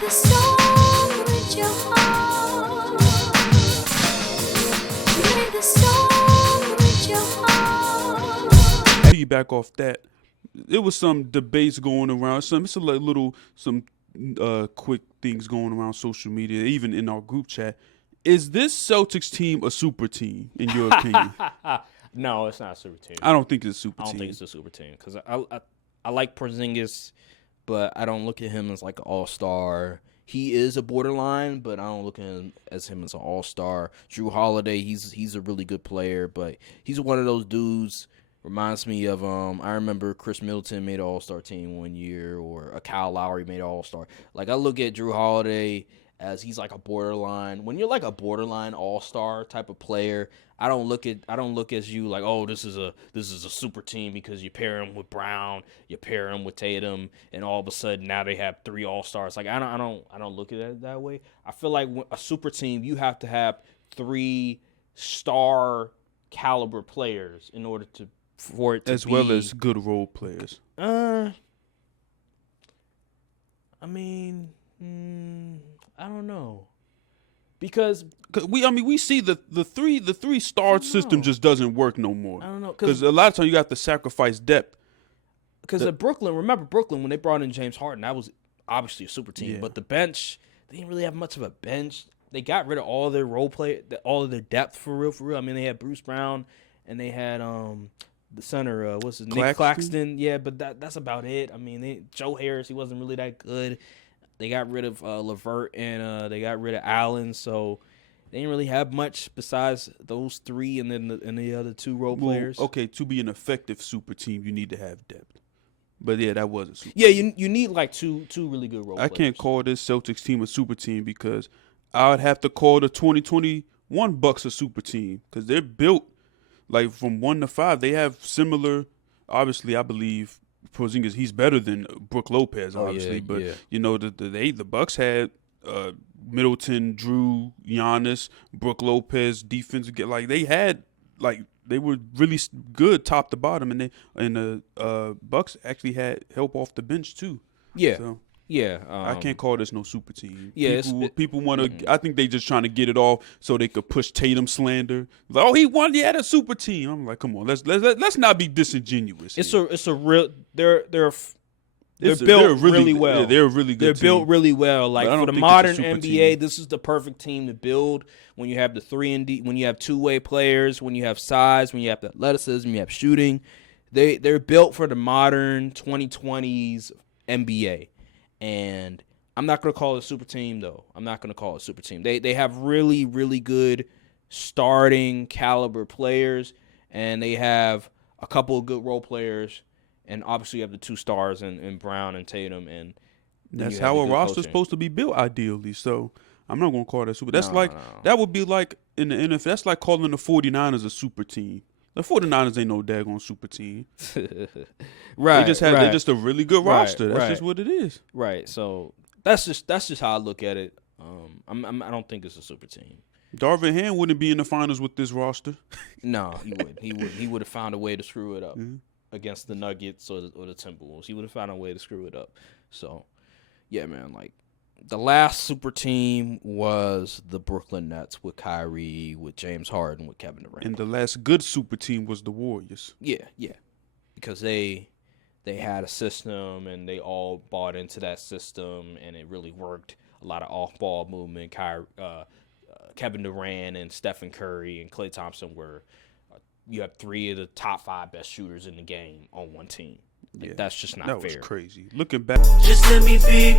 the song with your heart. Play the song with your heart. Piggyback off that, there was some debates going around. It's a little quick things going around social media, even in our group chat. Is this Celtics team a super team, in your opinion? No, it's not a super team. I don't think it's a super team. I don't think it's a super team because I like Porziņģis, but I don't look at him as like an all-star. He is a borderline, but I don't look at him as an all-star. Jrue Holiday, he's a really good player, but he's one of those dudes. Reminds me of I remember Chris Middleton made an all-star team one year, or a Kyle Lowry made an all-star. Like, I look at Jrue Holiday as he's like a borderline. When you're like a borderline all-star type of player, I don't look at you like, oh, this is a super team because you pair him with Brown, you pair him with Tatum, and all of a sudden now they have 3 all-stars. Like, I don't look at it that way. I feel like a super team, you have to have 3 star caliber players in order for it to as well as good role players. I mean, I don't know, because we see the three star system just doesn't work no more. I don't know, because a lot of times you have to sacrifice depth. Because at Brooklyn, remember Brooklyn when they brought in James Harden, that was obviously a super team. Yeah. But the bench, they didn't really have much of a bench. They got rid of all their role play, all of their depth for real. I mean, they had Bruce Brown and they had the center, what's his name? Nick Claxton. Yeah, but that's about it. I mean, Joe Harris, he wasn't really that good. They got rid of LeVert and they got rid of Allen, so they didn't really have much besides those 3 and then the other 2 role players. Okay, to be an effective super team, you need to have depth. But yeah, that was a super team. You need like two really good role players. I can't call this Celtics team a super team because I would have to call the 2021 Bucks a super team because they're built like from 1 to 5. They have similar. Obviously, I believe Porziņģis, he's better than Brook Lopez, obviously. You know, the Bucks had Middleton, Jrue, Giannis, Brook Lopez defense. Like they were really good top to bottom, and the Bucks actually had help off the bench too. Yeah. So, yeah, I can't call this no super team. Yeah, people want to. I think they just trying to get it off so they could push Tatum slander. Like, oh, he had a super team. I'm like, come on, let's not be disingenuous. It's a real. They're built really well. Yeah, they're a really good. They're team. built really well. Like for the modern NBA, this is the perfect team to build. When you have the 3-and-D, when you have two-way players, when you have size, when you have athleticism, you have shooting. They're built for the modern 2020s NBA. And I'm not going to call it a super team, though. I'm not going to call it a super team. They have really, really good starting caliber players, and they have a couple of good role players, and obviously you have the 2 stars in Brown and Tatum. And that's how a roster's supposed to be built, ideally. So I'm not going to call that super. That's that would be like in the NFL. That's like calling the 49ers a super team. The 49ers ain't no daggone super team. Right. They're just a really good roster. That's just what it is. Right. So that's just how I look at it. I don't think it's a super team. Darvin Ham wouldn't be in the finals with this roster. No, he wouldn't. He would have found a way to screw it up against the Nuggets or the Timberwolves. He would have found a way to screw it up. So, yeah, man, like the last super team was the Brooklyn Nets with Kyrie, with James Harden, with Kevin Durant. And the last good super team was the Warriors. Yeah. Because they had a system and they all bought into that system and it really worked. A lot of off-ball movement. Kevin Durant and Stephen Curry and Klay Thompson you have 3 of the top 5 best shooters in the game on one team. Like, that's just not fair. That was crazy. Looking back. Just let me be.